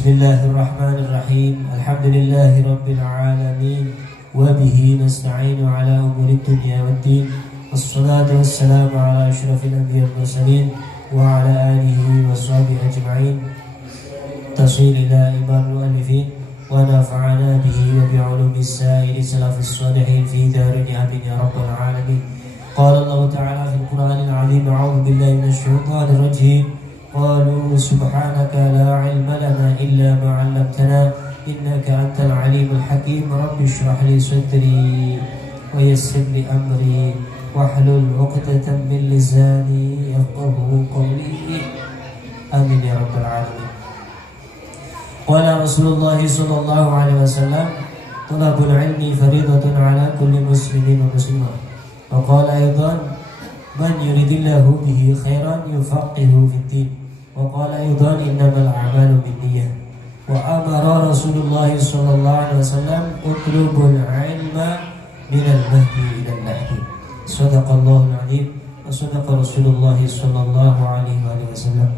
Bismillahirrahmanirrahim. Alhamdulillahi rabbil alamin. Wa bihi nasta'inu ala umuri dunya waddin. Wassalatu wassalamu ala asyrafil anbiya wal mursalin wa ala alihi wa sahbihi ajma'in. Tasil ila iman mu'allifin wa nafa'ana bihi wa bi'ulumi sa'iri salafis salihin fi darin amin ya rabbal alamin. Qala Allah ta'ala fil Qur'anil 'azim. A'udzu billahi minasy syaithanir rajim. قالوا سبحانك لا علم لنا إلا ما علمتنا إنك أنت العليم الحكيم رب اشرح لي صدري ويسر لي أمري واحلل عقدة من لساني يفقهوا قولي آمين يا رب العالمين. قال رسول الله صلى الله عليه وسلم طلب العلم فريضة على كل مسلم ومسلمة. وقال أيضا من يريد الله به خيرا يفقهه في الدين. وقال أيضا إنما الأعمال بالنية. وأمر رسول الله صلى الله عليه وسلم اطلبوا العلم من المهد إلى اللحد. صدق الله العظيم وصدق رسول الله صلى الله عليه وسلم.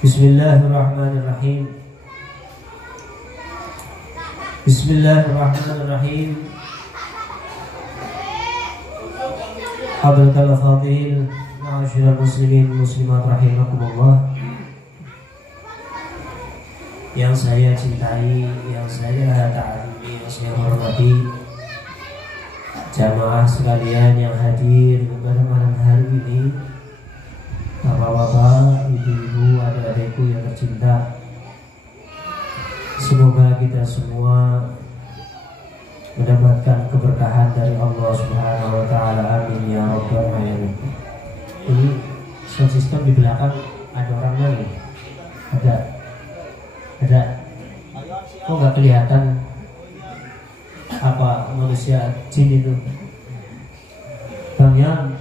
Bismillahirrahmanirrahim. Bismillahirrahmanirrahim. Hadratul Fadil, ma'asyiral muslimin muslimat rahimakumullah. Yang saya cintai, yang saya taati, yang saya hormati, jamaah sekalian yang hadir pada malam hari ini, bapak-bapak, ibu-ibu, adik-adikku yang tercinta, semoga kita semua mendapatkan keberkahan dari Allah Subhanahu wa taala. Amin ya rabbal alamin. Ini sound system di belakang ada orang lagi. Ada. Kok nggak kelihatan apa manusia jin itu? Bang Yan,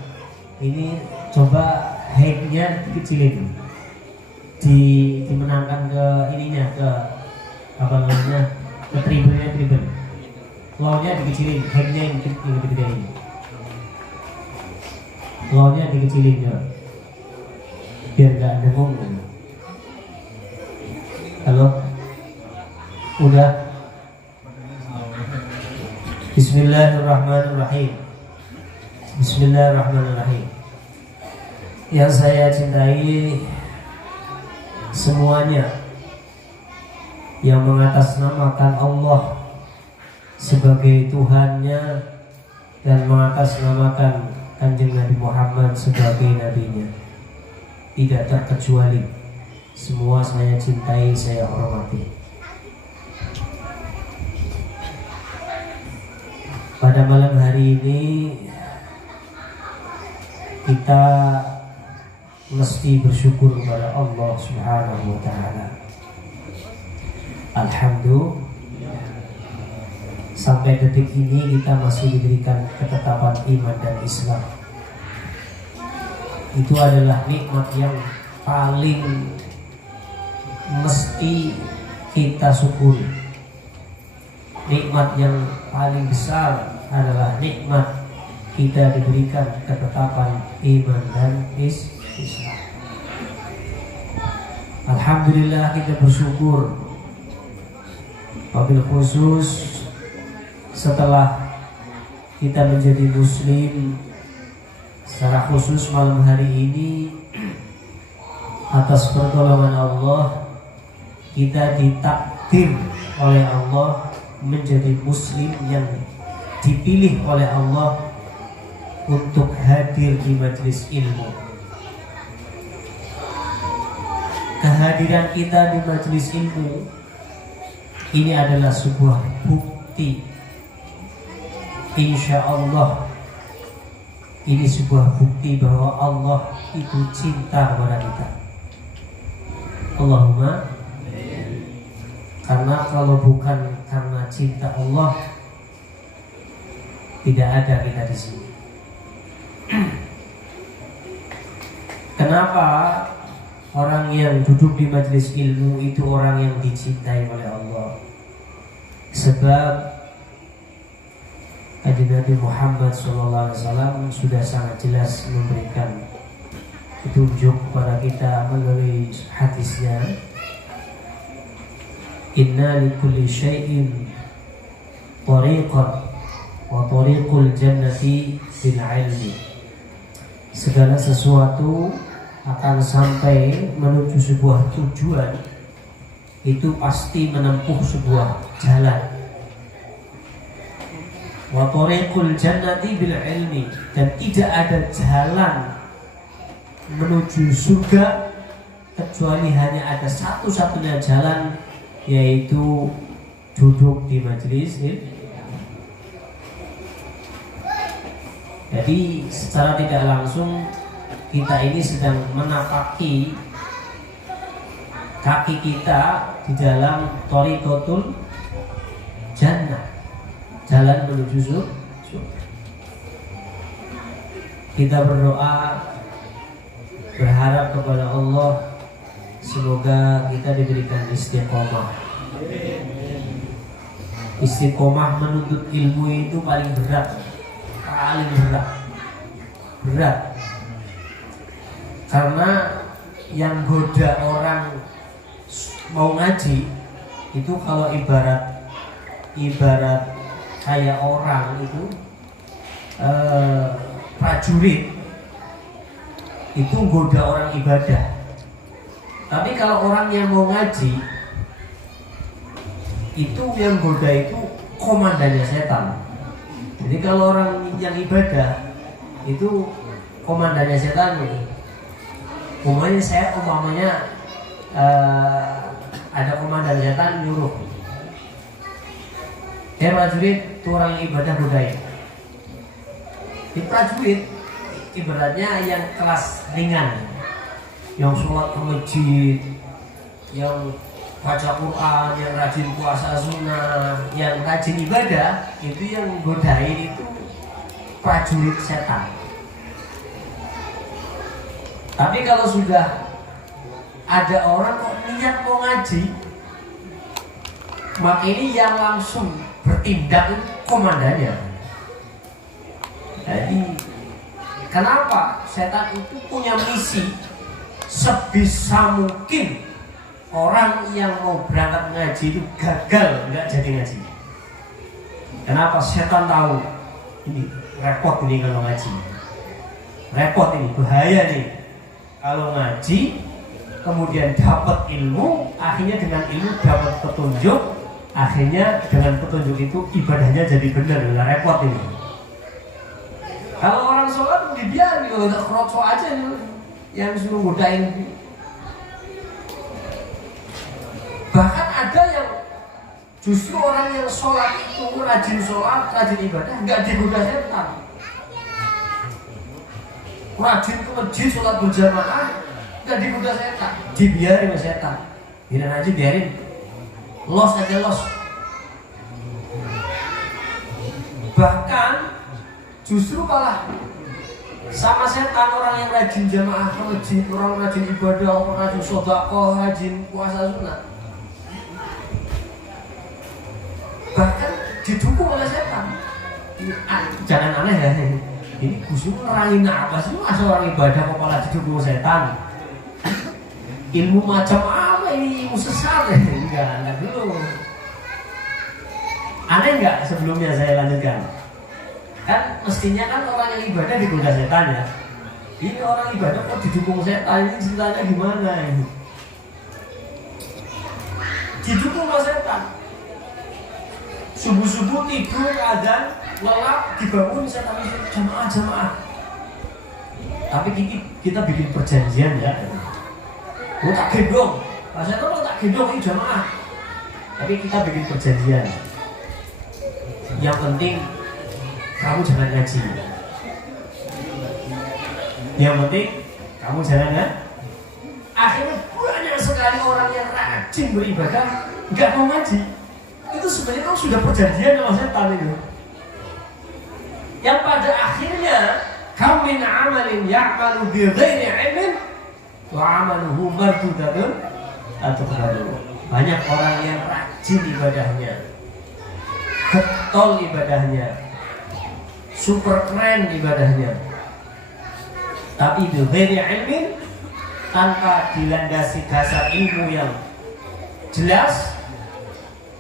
ini coba height-nya dikecilin. Dimenangkan ke ininya, ke apa namanya? Ke triple. Low-nya dikecilin, height-nya yang digedein. Low-nya dikecilin ya, biar gak dengung. Halo? Udah? Bismillahirrahmanirrahim. Bismillahirrahmanirrahim. Yang saya cintai semuanya yang mengatasnamakan Allah sebagai Tuhannya dan mengatasnamakan Kanjeng Nabi Muhammad sebagai nabinya, tidak terkecuali. Semua saya cintai, saya hormati. Pada malam hari ini kita mesti bersyukur kepada Allah Subhanahu wa taala. Alhamdulillah, sampai detik ini kita masih diberikan ketetapan iman dan Islam. Itu adalah nikmat yang paling mesti kita syukuri. Nikmat yang paling besar adalah nikmat kita diberikan ketetapan iman dan Islam. Alhamdulillah, kita bersyukur. Wabil khusus setelah kita menjadi muslim, secara khusus malam hari ini atas pertolongan Allah kita ditakdir oleh Allah menjadi muslim yang dipilih oleh Allah untuk hadir di majelis ilmu. Kehadiran kita di majelis ilmu ini adalah sebuah bukti. Insya Allah ini sebuah bukti bahwa Allah itu cinta kepada kita. Allahumma. Karena kalau bukan karena cinta Allah, tidak ada kita di sini. Kenapa orang yang duduk di majelis ilmu itu orang yang dicintai oleh Allah? Sebab Nabi Muhammad SAW sudah sangat jelas memberikan itu petunjuk kepada kita melalui hadisnya, inna likulli syai'in tariqan wa tariqul jannati bil ilmi. Segala sesuatu akan sampai menuju sebuah tujuan itu pasti menempuh sebuah jalan. Wa tariqul jannati bil ilmi, dan tidak ada jalan menuju surga kecuali hanya ada satu-satunya jalan, yaitu duduk di majelis ilmu. Jadi secara tidak langsung kita ini sedang menapaki kaki kita di dalam thariqatul jannah, jalan menuju surga. Kita berdoa, berharap kepada Allah semoga kita diberikan istiqomah. Istiqomah menuntut ilmu itu paling berat, berat. Karena yang goda orang mau ngaji itu kalau ibarat kayak orang itu prajurit itu goda orang ibadah. Tapi kalau orang yang mau ngaji itu yang goda itu komandannya setan. Jadi kalau orang yang ibadah itu komandannya setan. Umpamanya ada komandan setan nyuruh, prajurit itu orang yang ibadah godain. Di prajurit ibaratnya yang kelas ringan, yang sholat ke masjid, yang baca Quran, yang rajin puasa sunnah, yang rajin ibadah, itu yang godain itu prajurit setan. Tapi kalau sudah ada orang kok niat mau ngaji, maka ini yang langsung bertindak itu komandannya. Jadi kenapa setan itu punya misi sebisa mungkin orang yang mau berangkat ngaji itu gagal, nggak jadi ngaji. Kenapa? Setan tahu ini repot ini kalau ngaji, repot ini, bahaya nih kalau ngaji kemudian dapat ilmu, akhirnya dengan ilmu dapat petunjuk, akhirnya dengan petunjuk itu ibadahnya jadi benar, nggak repot ini. Kalau orang sholat dibiarin, kalau udah kerocok aja yang suruh godain. Bahkan ada yang justru orang yang sholat itu rajin sholat, rajin ibadah, nggak digoda setan. Rajin ke masjid, sholat berjamaah, nggak digoda setan, dibiarin sama setan. Biarin aja, biarin, los aja los. Bahkan justru kalah sama setan orang yang rajin jamaah ke masjid, orang rajin ibadah, orang rajin sedekah, rajin puasa sunnah. Bahkan didukung oleh setan. Jangan aneh ya. Ini khusus nerangin apa sih? Masa orang ibadah kok malah didukung setan? Ilmu macam apa ini? Ilmu sesat ya? Enggak dulu. Aneh enggak sebelumnya saya lanjutkan? Kan mestinya kan orang yang ibadah digoda setan ya. Ini orang ibadah kok didukung setan, ini ceritanya gimana ini? Didukung oleh setan. Subuh-subuh tidur keadaan lelap, dibangun setan itu jamaah. Tapi kita bikin perjanjian ya. Lo tak gendong, saya tahu lo tak gendong ini jamaah. Tapi kita bikin perjanjian. Yang penting kamu jangan ngaji. Yang penting kamu jangan ngaji. Akhirnya banyak sekali orang yang rajin beribadah nggak mau ngaji. Itu sebenarnya kamu sudah perjanjian sama setan itu. Yang pada akhirnya kam min amalin ya'malu bi ghairi ilmin wa amaluhu mardudatun atau kebadu. Banyak orang yang rajin ibadahnya, getol ibadahnya, super keren ibadahnya, tapi bi ghairi ilmin tanpa dilandasi dasar ilmu yang jelas,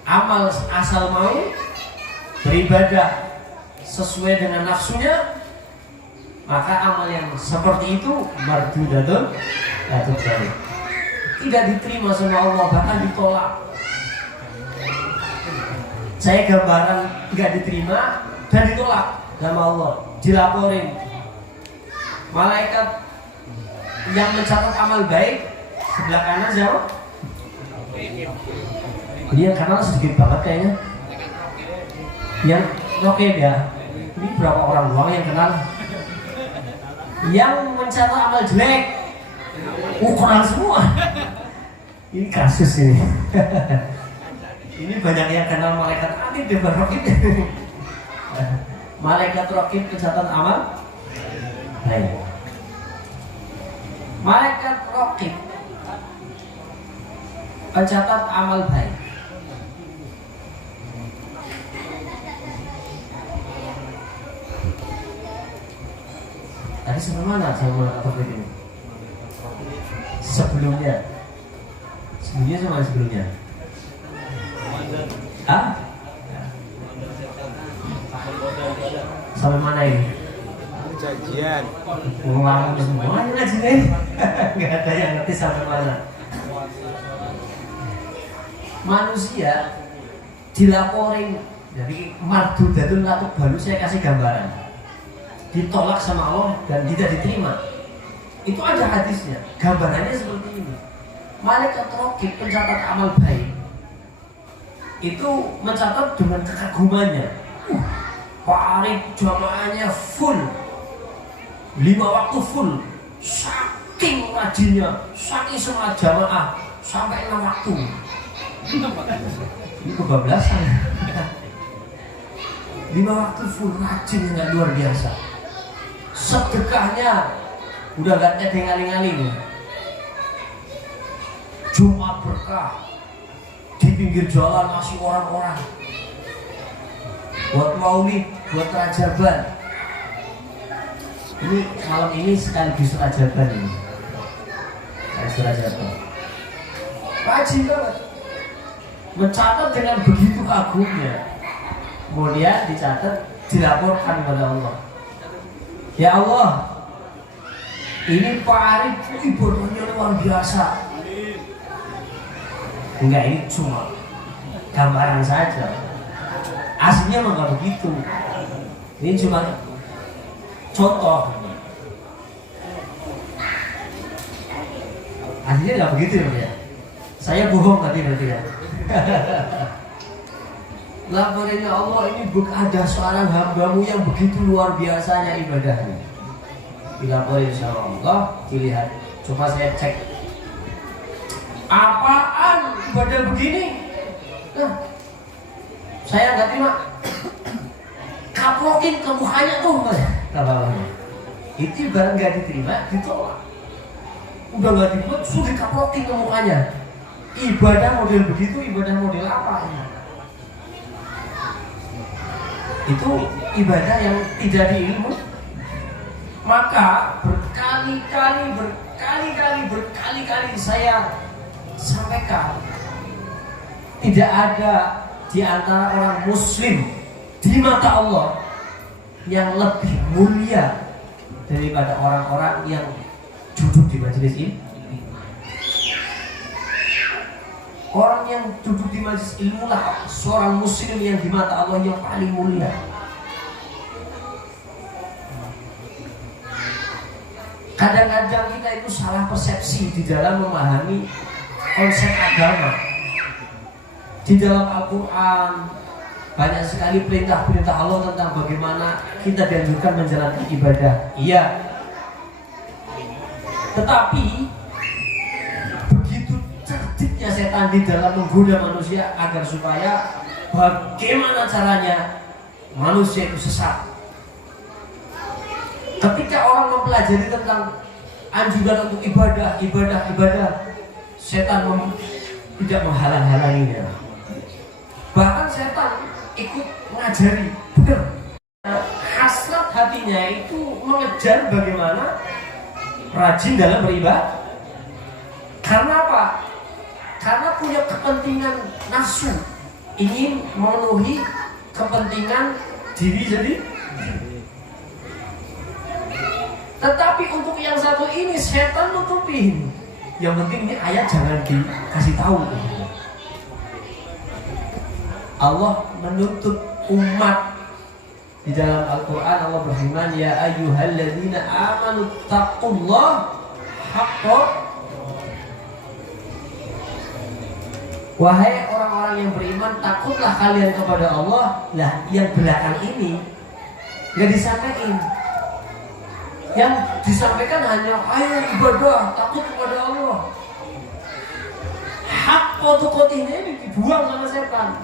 amal asal mau beribadah sesuai dengan nafsunya, maka amal yang seperti itu mardudatun la tuqbalu, tidak diterima sama Allah, bahkan ditolak. Saya gambaran nggak diterima dan ditolak sama Allah, dilaporin malaikat yang mencatat amal baik sebelah kanan siapa? Ini yang kanan sedikit banget kayaknya. Yang oke ya. Ini berapa orang doang yang kenal? Yang mencatat amal jelek, ukuran semua. Ini kasus ini. Ini banyak yang kenal malaikat Atid di Raqib. Malaikat Raqib pencatat amal baik. Malaikat Raqib pencatat amal baik. Tadi sampai mana saya mulai topik ini? Sebelumnya sama sebelumnya. Ah? Sampai mana ini? Kajian. Ngulang semuanya ngaji nih. Gak ada yang ngerti sampai mana. Manusia dilaporin, jadi mardudatun la tuqbalu, saya kasih gambaran, ditolak sama Allah dan tidak diterima. Itu ada hadisnya, gambarannya seperti ini. Malaikat Raqib pencatat amal baik itu mencatat dengan kekagumannya. Parit jamaahnya full, 5 waktu full, saking rajinnya, saking semangat jamaah sampai 6 waktu. Ini kebablasan. 5 waktu full, rajin yang luar biasa. Sedekahnya udah gak tedeng-aling-aling. Jumat berkah, di pinggir jalan masih orang-orang. Buat maulid, buat rajaban. Ini malam ini sekaligus rajaban ini. Sekaligus rajaban. Rajin banget. Mencatat dengan begitu kagumnya. Kemudian dicatat, dilaporkan kepada Allah. Ya Allah, ini Pak Arif ibadahnya luar biasa. Enggak, ini cuma gambaran saja. Aslinya memang nggak begitu. Ini cuma contoh. Aslinya nggak begitu ya. Saya bohong tadi berarti ya. Laporinnya Allah, ini ada seorang hambamu yang begitu luar biasanya ibadahnya. Dilaporin sama Allah, dilihat. Coba saya cek. Apaan ibadah begini? Nah, saya nggak terima. Kaplokin ke mukanya tuh, itu barang nggak diterima, ditolak. Udah nggak dibuat, sudah dikaplokin ke mukanya. Ibadah model begitu, ibadah model apa? Itu ibadah yang tidak diilmu. Maka berkali-kali saya sampaikan, tidak ada di antara orang muslim di mata Allah yang lebih mulia daripada orang-orang yang duduk di majelis ini. Orang yang duduk di majelis ilmu lah seorang muslim yang di mata Allah yang paling mulia. Kadang-kadang kita itu salah persepsi di dalam memahami konsep agama. Di dalam Al-Quran banyak sekali perintah-perintah Allah tentang bagaimana kita dianjurkan menjalankan ibadah. Iya. Tetapi begitu cerdiknya setan di dalam menggoda manusia agar supaya bagaimana caranya manusia itu sesat. Ketika orang mempelajari tentang anjuran untuk ibadah, setan tidak menghalang-halanginya. Bahkan setan ikut mengajari, benar. Hasrat hatinya itu mengejar bagaimana rajin dalam Karena apa? Karena punya kepentingan nafsu, ingin memenuhi kepentingan diri jadi. Tetapi untuk yang satu ini setan nutupin. Yang penting ini ayat jangan dikasih tahu. Allah menuntut umat di dalam Al-Quran. Allah berfirman, ya ayyuhalladzina amanu taqullaha haqqa. Wahai orang-orang yang beriman, takutlah kalian kepada Allah. Lah yang belakang ini nggak disampaikan. Yang disampaikan hanya ayo ibadah, takut kepada Allah. Hak kotu-kotinya ini dibuang sama setan.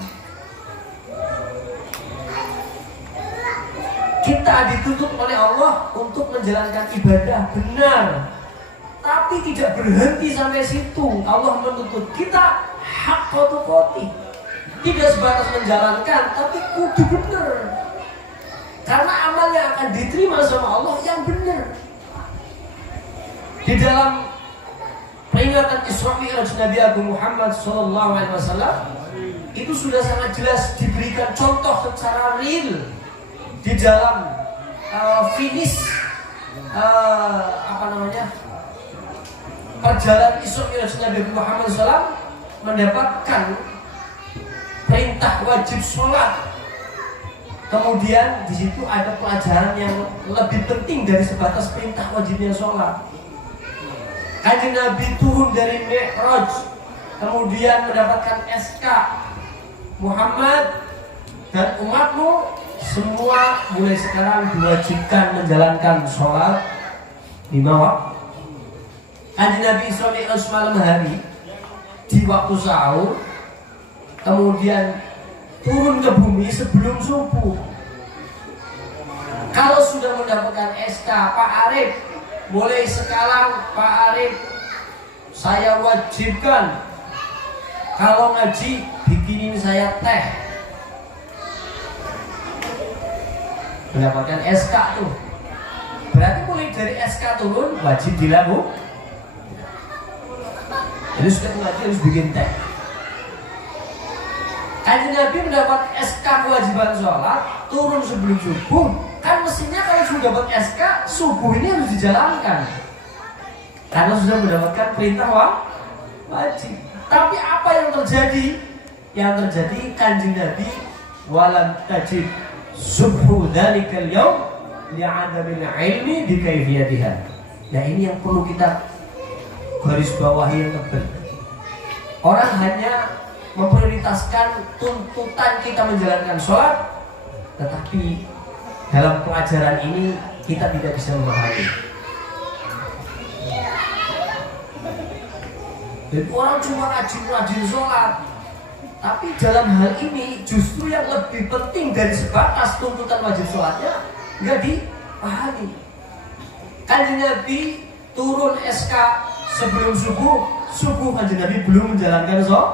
Kita dituntut oleh Allah untuk menjalankan ibadah benar, tapi tidak berhenti sampai situ. Allah menuntut kita hak kotu-koti, tidak sebatas menjalankan, tapi kudu benar. Karena amal yang akan diterima sama Allah yang benar. Di dalam peringatan Isra Mi'raj Nabi Agung Muhammad SAW itu sudah sangat jelas diberikan contoh secara real di dalam finish perjalanan Isra Mi'raj Nabi Agung Muhammad SAW mendapatkan perintah wajib sholat. Kemudian di situ ada pelajaran yang lebih penting dari sebatas perintah wajibnya sholat. Kanjeng Nabi turun dari Mi'raj, kemudian mendapatkan SK, Muhammad dan umatmu semua mulai sekarang diwajibkan menjalankan sholat 5 waktu. Kanjeng Nabi Isra Mi'raj malam hari di waktu sahur, kemudian turun ke bumi sebelum subuh. Kalau sudah mendapatkan SK, Pak Arif, mulai sekarang Pak Arif saya wajibkan kalau ngaji bikinin saya teh. Mendapatkan SK tuh. Berarti mulai dari SK turun wajib dilakukan. Jadi sudah ngaji harus bikin teh. Kanjeng Nabi mendapat SK kewajiban sholat turun sebelum subuh. Kan mestinya kalau sudah dapat SK subuh ini harus dijalankan karena sudah mendapatkan perintah wajib. Tapi apa yang terjadi? Yang terjadi Kanjeng Nabi walam tajid subhu dzalikal yaum li'adamil ilmi bi kaifiyatiha. Nah ini yang perlu kita garis bawahi yang tebal. Orang hanya memprioritaskan tuntutan kita menjalankan sholat, tetapi dalam pelajaran ini kita tidak bisa memahami. Dan orang cuma rajin sholat, tapi dalam hal ini justru yang lebih penting dari sebatas tuntutan wajib sholatnya nggak dipahami. Kanjeng Nabi turun SK sebelum subuh Kanjeng Nabi belum menjalankan sholat.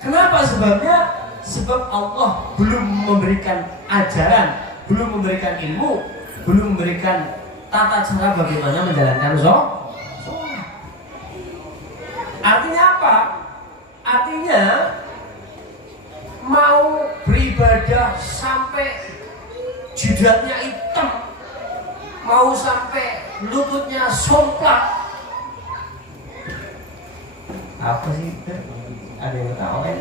Kenapa? Sebabnya sebab Allah belum memberikan ajaran, belum memberikan ilmu, belum memberikan tata cara bagaimana menjalankan sholat. Artinya apa? Artinya mau beribadah sampai jidatnya hitam, mau sampai lututnya somplak. Apa sih itu? Ada yang tahu kan?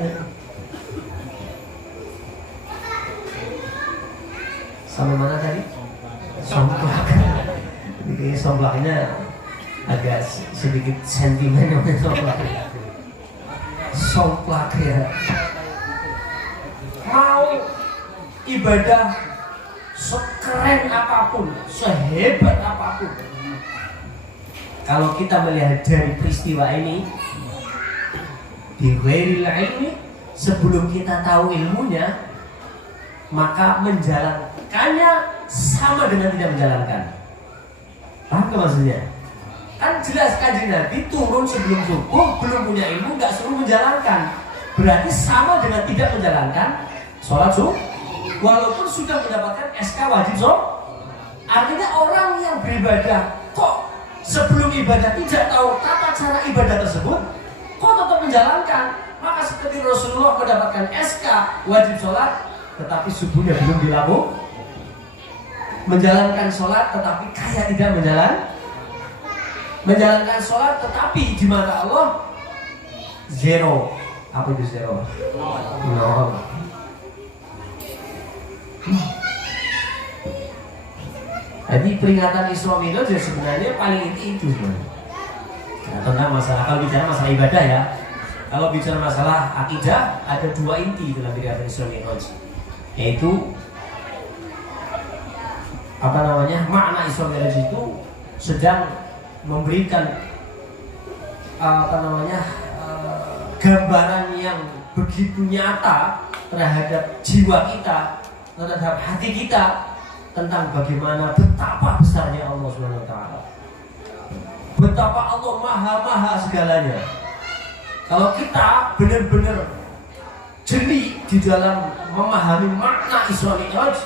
Sampai mana tadi? Somplak. Ini somplaknya agak sedikit sentimen namanya somplak. Somplak ya. Mau ibadah sekeren apapun, sehebat apapun, kalau kita melihat dari peristiwa ini di ghairil ilmi, sebelum kita tahu ilmunya, maka menjalankannya sama dengan tidak menjalankan. Paham gak maksudnya? Kan jelas Kanjeng Nabi turun sebelum subuh, belum punya ilmu, gak suruh menjalankan. Berarti sama dengan tidak menjalankan sholat subuh, walaupun sudah mendapatkan SK wajib sholat. Artinya orang yang beribadah kok sebelum ibadah tidak tahu tata cara ibadah tersebut, kok tetap menjalankan. Maka seperti Rasulullah mendapatkan SK wajib sholat, tetapi subuhnya belum dilakukan. Menjalankan sholat tetapi kayak tidak menjalankan sholat tetapi di mata Allah zero. Apa itu zero? Nol. Jadi peringatan Isra Mi'raj sebenarnya paling inti itu sebenarnya. Nah, tentang masalah, kalau bicara masalah ibadah ya, kalau bicara masalah akidah ada dua inti dalam peringatan Isra Mi'raj, yaitu makna Isra Mi'raj itu sedang memberikan gambaran yang begitu nyata terhadap jiwa kita, terhadap hati kita, tentang bagaimana betapa besarnya Allah Subhanahu wa taala. Betapa Allah maha segalanya. Kalau kita benar-benar jeli di dalam memahami makna Isra Mi'raj,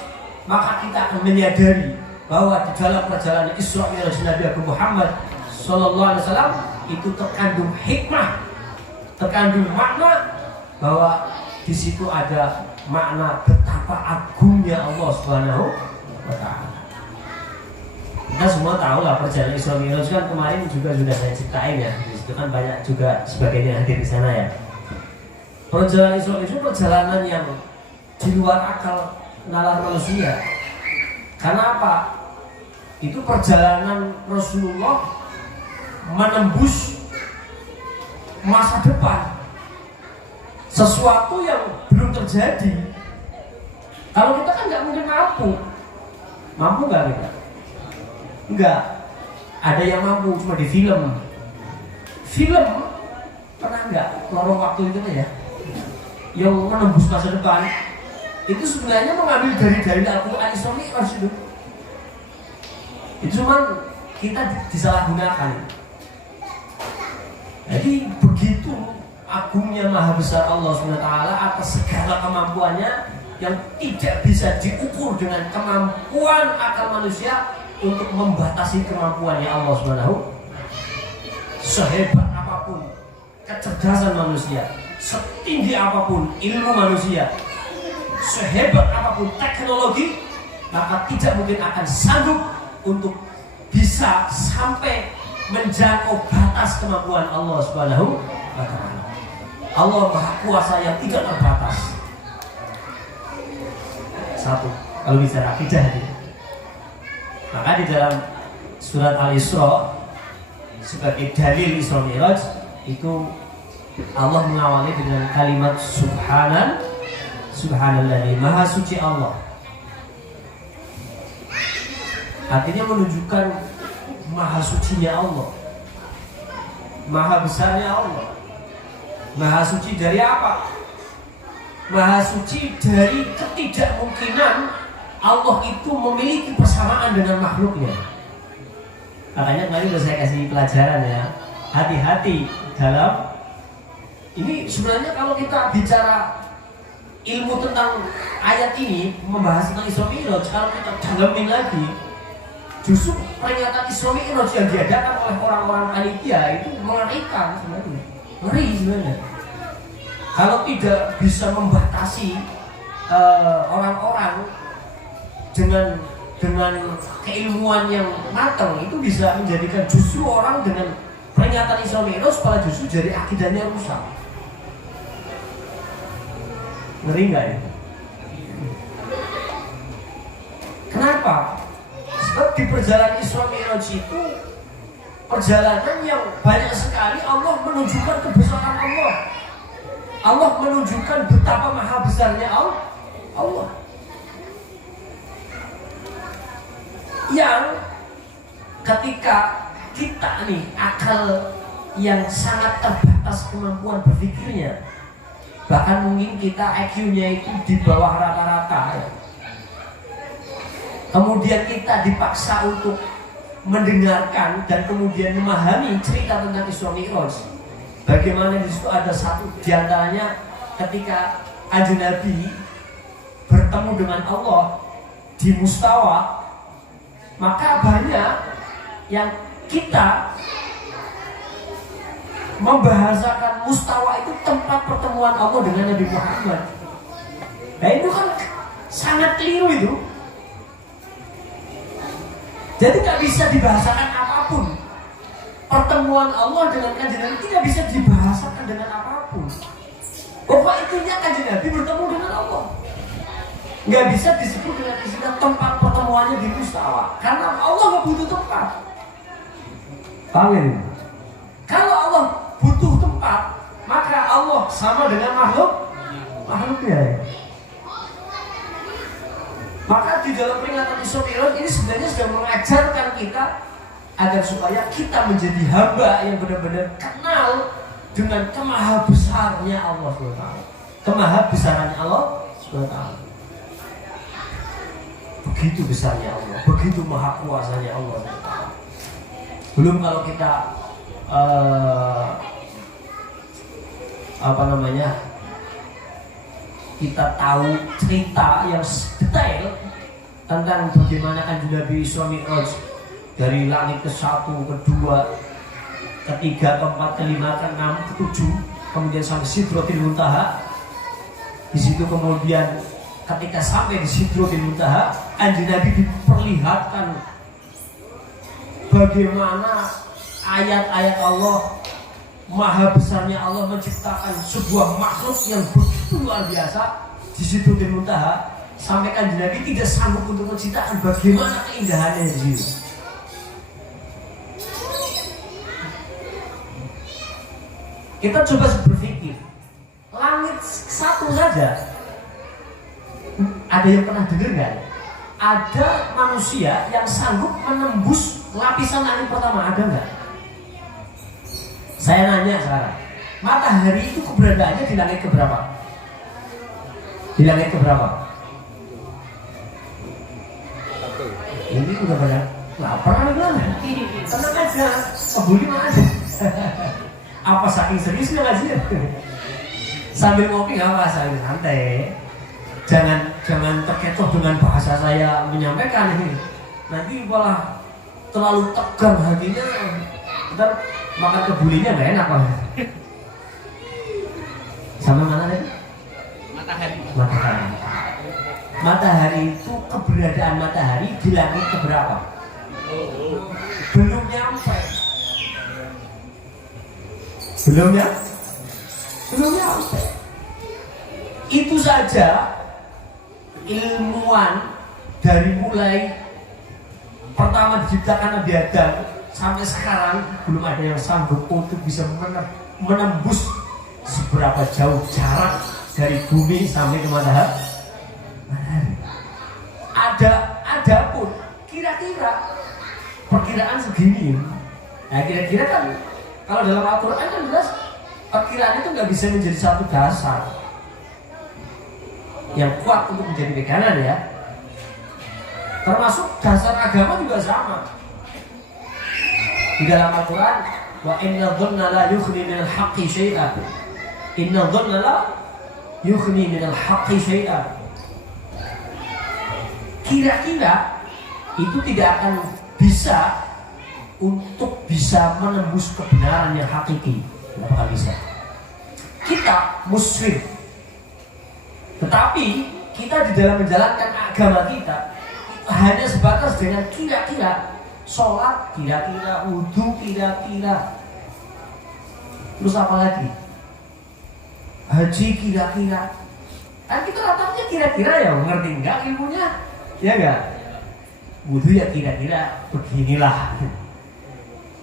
maka kita akan menyadari bahwa di dalam perjalanan Isra Mi'raj Nabi Agung Muhammad sallallahu alaihi wasallam itu terkandung hikmah, terkandung makna, bahwa di situ ada makna betapa agungnya Allah Subhanahu wa taala. Kita semua tahu lah perjalanan Isra Mi'raj kan kemarin juga sudah saya ceritain ya. Di situ kan banyak juga sebagainya hadir di sana ya. Perjalanan Isra Mi'raj itu perjalanan yang di luar akal nalar manusia. Karena apa? Itu perjalanan Rasulullah menembus masa depan, sesuatu yang belum terjadi. Kalau kita kan nggak mungkin mampu nggak kita? Enggak. Ada yang mampu cuma di film. Film pernah nggak lorong waktu itu ya? Yang menembus masa depan itu sebenarnya mengambil dari Al-Quran Isra Mi'raj itu. Itu cuma kita disalahgunakan. Jadi begitu agungnya maha besar Allah SWT atas segala kemampuannya yang tidak bisa diukur dengan kemampuan akal manusia untuk membatasi kemampuannya Allah SWT. Sehebat apapun kecerdasan manusia, setinggi apapun ilmu manusia, sehebat apapun teknologi, maka tidak mungkin akan sanggup untuk bisa sampai menjangkau batas kemampuan Allah Subhanahu wa taala. Allah Maha Kuasa yang tidak terbatas. Satu, kalau bicara akidah ini. Maka di dalam surat Al-Isra sebagai dalil Isra Mi'raj itu Allah mengawali dengan kalimat Subhanallah, Maha Suci Allah. Artinya menunjukkan Maha Sucinya Allah, Maha Besarnya Allah. Maha Suci dari apa? Maha Suci dari ketidakmungkinan Allah itu memiliki persamaan dengan makhluknya. Makanya kemarin sudah saya kasih pelajaran ya, hati-hati dalam ini. Sebenarnya kalau kita bicara ilmu tentang ayat ini, membahas tentang Isra Mi'raj, kalau kita dalamin lagi, justru peringatan Isra Mi'raj yang diadakan oleh orang-orang panitia itu mengerikan sebenarnya, ngeri sebenarnya. Kalau tidak bisa membatasi orang-orang dengan keilmuan yang matang, itu bisa menjadikan justru orang dengan peringatan Isra Mi'raj malah justru jadi akidahnya rusak. Ngeri nggak ya? Kenapa? Sebab di perjalanan Isra Mi'raj itu perjalanan yang banyak sekali Allah menunjukkan kebesaran Allah. Allah menunjukkan betapa maha besarnya Allah. Yang ketika kita nih akal yang sangat terbatas kemampuan berpikirnya, bahkan mungkin kita IQ-nya itu di bawah rata-rata ya. Kemudian kita dipaksa untuk mendengarkan dan kemudian memahami cerita tentang Isra Mi'raj. Bagaimana di situ ada satu diantaranya ketika Kanjeng Nabi bertemu dengan Allah di Mustawa, maka banyak yang kita membahasakan mustawa itu tempat pertemuan Allah dengan Nabi Muhammad. Nah itu kan sangat keliru itu. Jadi tidak bisa dibahasakan apapun. Pertemuan Allah dengan Kanjeng Nabi tidak bisa dibahasakan dengan apapun. Pokok intinya Kanjeng Nabi bertemu dengan Allah. Nggak bisa disebut dengan istilah tempat pertemuannya di mustawa, karena Allah nggak butuh tempat. Paham ini? Kalau Allah butuh tempat, maka Allah sama dengan makhluknya. Maka di dalam peringatan Isra Mi'raj ini sebenarnya sudah mengajarkan kita agar supaya kita menjadi hamba yang benar-benar kenal dengan kemahabesarnya Allah SWT. Kemahabesarannya Allah SWT. Begitu besarnya Allah, begitu maha kuasanya Allah SWT. Belum kalau kita kita tahu cerita yang detail tentang bagaimana Kanjeng Nabi Isra Mi'raj dari langit ke-1, ke-2, ke-3, ke-4, ke-5, ke-6, ke-7, kemudian sampai Sidratil Muntaha. Di situ kemudian ketika sampai di Sidratil Muntaha, Kanjeng Nabi diperlihatkan bagaimana ayat-ayat Allah, maha besarnya Allah menciptakan sebuah makhluk yang begitu luar biasa di Sidratil Muntaha, sampai Kanjeng Nabi tidak sanggup untuk menciptakan bagaimana keindahannya di situ. Kita coba berpikir, langit 1 saja, ada yang pernah dengar nggak? Ada manusia yang sanggup menembus lapisan langit pertama, ada nggak? Saya nanya sekarang, matahari itu keberadaannya di langit keberapa? Di langit keberapa? Ini udah banyak lapar kan gimana? Tenang aja, kebuli mana aja. Apa saking seriusnya ngajinya? Sambil ngopi nggak apa, sambil santai. Jangan terkecoh dengan bahasa saya menyampaikan ini. Nanti malah terlalu tegang hatinya. Ntar makan kebulinya nggak enak lah. Sama mana tadi? Matahari. Matahari itu keberadaan matahari di langit keberapa? Belum nyampe. Belum nyampe. Itu saja ilmuwan dari mulai pertama diciptakan Nabi Adam sampai sekarang belum ada yang sanggup untuk bisa menembus seberapa jauh jarak dari bumi sampai ke matahari. Ada pun kira-kira perkiraan segini. Nah kira-kira kan kalau dalam Al-Quran kan jelas perkiraan itu nggak bisa menjadi satu dasar yang kuat untuk menjadi pegangan ya. Termasuk dasar agama juga sama. Di dalam Al-Quran, wa inna dhanna la yughni minal haqqi syai'a. Inna dhanna la yughni minal haqqi syai'a. Kira-kira itu tidak akan bisa untuk bisa menembus kebenaran yang hakiki. Tidak bakal bisa. Kita muslim, tetapi kita di dalam menjalankan agama kita hanya sebatas dengan kira-kira sholat, kira-kira wudhu, kira-kira, terus apa lagi? Haji, kira-kira. Kan kita ratanya kira-kira ya, ngerti enggak ilmunya? Ya enggak? Wudhu ya kira-kira beginilah.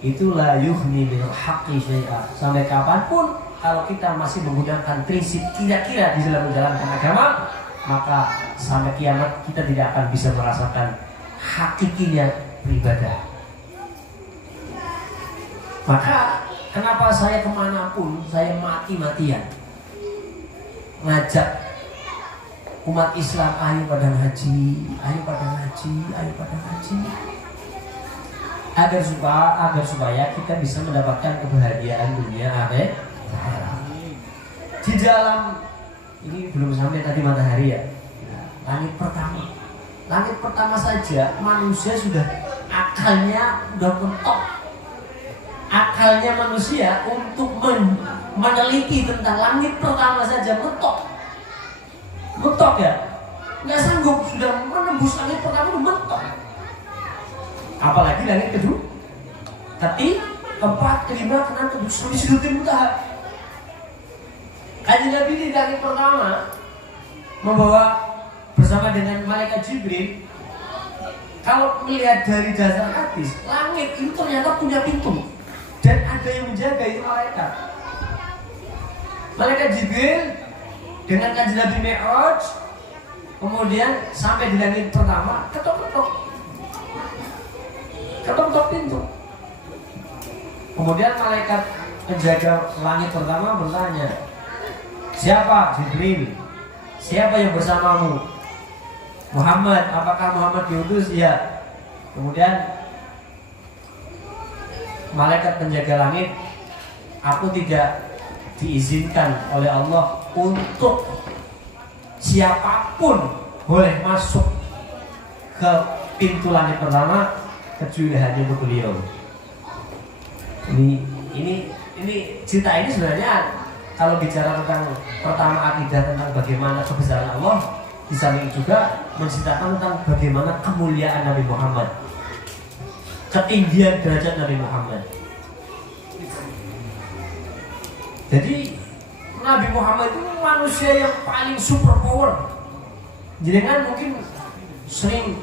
Itulah yughni minal haqqi syai'a. Sampai kapanpun kalau kita masih menggunakan prinsip kira-kira di dalam menjalankan agama, maka sampai kiamat kita tidak akan bisa merasakan hakikinya beribadah. Maka kenapa saya kemanapun saya mati-matian ngajak umat Islam, ayo pada ngaji, ayo pada ngaji, ayo pada ngaji, agar supaya kita bisa mendapatkan kebahagiaan dunia akhirat. Di dalam ini belum sampai tadi matahari ya. Langit pertama saja manusia sudah akalnya udah mentok akalnya manusia untuk meneliti tentang langit pertama saja mentok ya, nggak sanggup, sudah menembus langit pertama itu mentok, apalagi langit kedua, ketiga, keempat, kelima, keenam, ketujuh, sampai Sidratil Muntaha. Kanjeng Nabi di langit pertama membawa bersama dengan malaikat Jibril. Kalau melihat dari dasar hadis, langit itu ternyata punya pintu dan ada yang menjaga, itu malaikat. Malaikat Jibril dengan Kanjeng Nabi Mi'raj, kemudian sampai di langit pertama, ketok-ketok pintu. Kemudian malaikat penjaga langit pertama bertanya, siapa? Jibril. Siapa yang bersamamu? Muhammad. Apakah Muhammad diutus? Ya. Kemudian malaikat penjaga langit, aku tidak diizinkan oleh Allah untuk siapapun boleh masuk ke pintu langit pertama kecuali hanya untuk beliau. Ini cerita ini sebenarnya kalau bicara tentang pertama akidah tentang bagaimana kebesaran Allah, di samping juga menceritakan tentang bagaimana kemuliaan Nabi Muhammad, ketinggian derajat Nabi Muhammad. Jadi Nabi Muhammad itu manusia yang paling super power. Jadi kan mungkin sering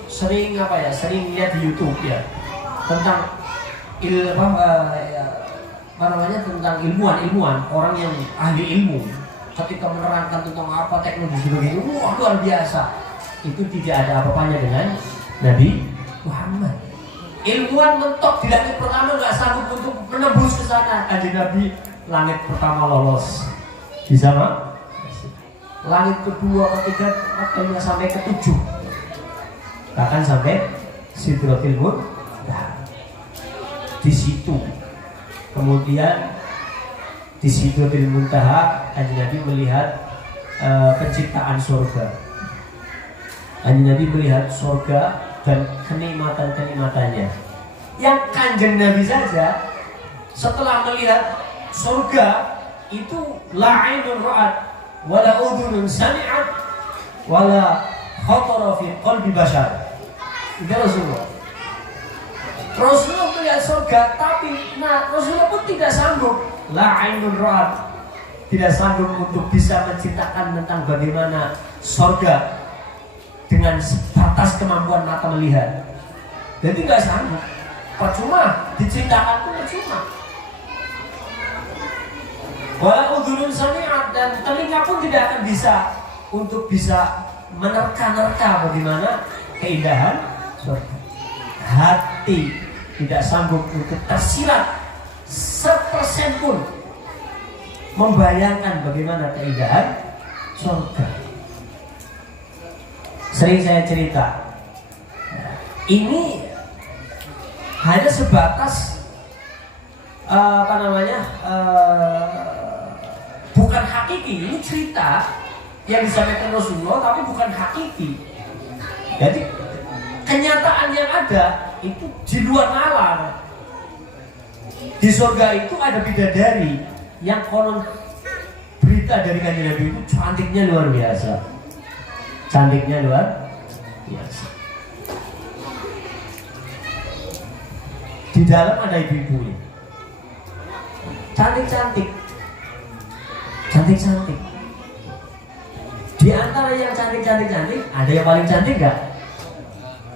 lihat di YouTube ya tentang tentang ilmuwan orang yang ahli ilmu ketika menerangkan tentang apa teknologi begini, wah luar biasa. Itu tidak ada apa-apanya dengan Nabi Muhammad. Ilmuwan mentok di langit pertama nggak sanggup untuk menembus ke sana. Kanjeng Nabi langit pertama lolos, bisa mah? Langit kedua, ketiga, kelima sampai ketujuh, bahkan sampai Sidratil Muntaha. Di situ, kemudian di Sidratil Muntaha, Kanjeng Nabi melihat penciptaan surga. Kanjeng Nabi melihat surga dan kenikmatan-kenikmatannya. Yang Kanjeng Nabi saja setelah melihat surga itu la ainun ra'at wala udhunun sami'at wala khatara fi qalbi bashar. Itu Rasulullah melihat surga, tapi Rasulullah pun tidak sanggup, la ainun ra'at, tidak sanggup untuk bisa menceritakan tentang bagaimana surga dengan sebatas kemampuan mata melihat. Jadi nggak sanggup, percuma diceritakan pun percuma. Wala udhunun sami'at, dan telinga pun tidak akan bisa untuk bisa menerka-nerka bagaimana keindahan surga. Hati tidak sanggup untuk tersirat 1% pun membayangkan bagaimana keindahan surga. Sering saya cerita, ini hanya sebatas bukan hakiki. Ini cerita yang disampaikan Rasulullah tapi bukan hakiki. Jadi kenyataan yang ada itu di luar nalar. Di surga itu ada bidadari yang konon berita dari Kanjeng Nabi itu cantiknya luar biasa. Cantiknya luar biasa. Di dalam ada ibu-ibunya. Cantik-cantik. Cantik-cantik. Di antara yang cantik-cantik, ada yang paling cantik gak?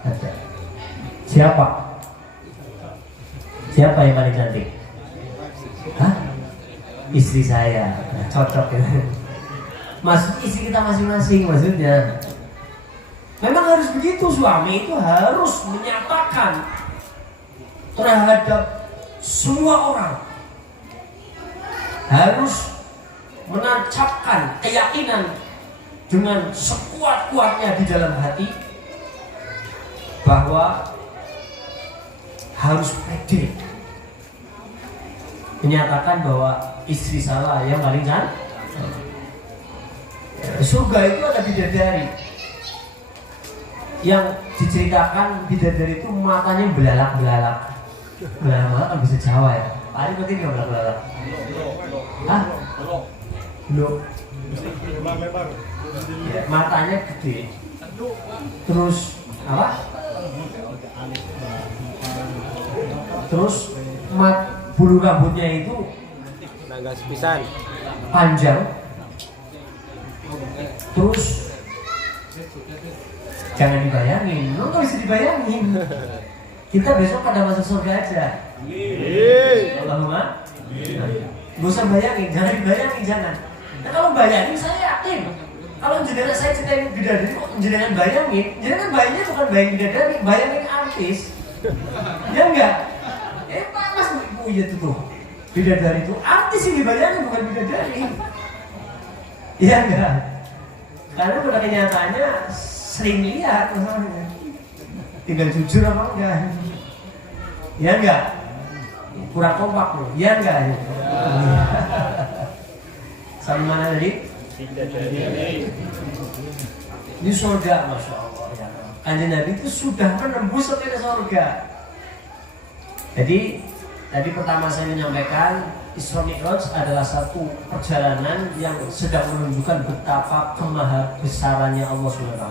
Ada. Siapa? Siapa yang paling cantik? Hah? Istri saya. Nah, cocok ya. Maksud istri kita masing-masing maksudnya. Memang harus begitu, suami itu harus menyatakan terhadap semua orang, harus menancapkan keyakinan dengan sekuat-kuatnya di dalam hati bahwa harus pede menyatakan bahwa istri salah yang paling cantik. Surga itu ada bidadari yang diceritakan bidadari itu matanya belalak-belalak. Belalak kan bisa Jawa ya. Paling penting nggak belak-belak. Hah? Belum. Ya, matanya gede. Terus apa? Terus bulu rambutnya itu Naga sepisan. panjang. Terus jangan dibayangin, lo nggak bisa dibayangin. Kita besok pada masuk surga aja. Allahumma. Gak usah bayangin, jangan dibayangin, jangan. Nah kalau bayangin saya yakin. Kalau jenengan saya ceritain bidadari kok jenengan bayangnya bukan bayangin bidadari, bayangin artis. Ya enggak? Pak Mas Bu iya tuh. Bidadari itu artis yang dibayangin bukan bidadari. Iya enggak? Karena pada kenyataannya sering lihat masalahnya. Tinggal jujur apa enggak? Iya enggak? Kurang kompak loh, iya enggak? Sampai mana tadi? Ini surga, Masya Allah ya. Kanjeng Nabi itu sudah menembus sampai ke surga. Jadi tadi pertama saya menyampaikan Isra Mi'raj adalah satu perjalanan yang sedang menunjukkan betapa kemahabesarannya Allah SWT,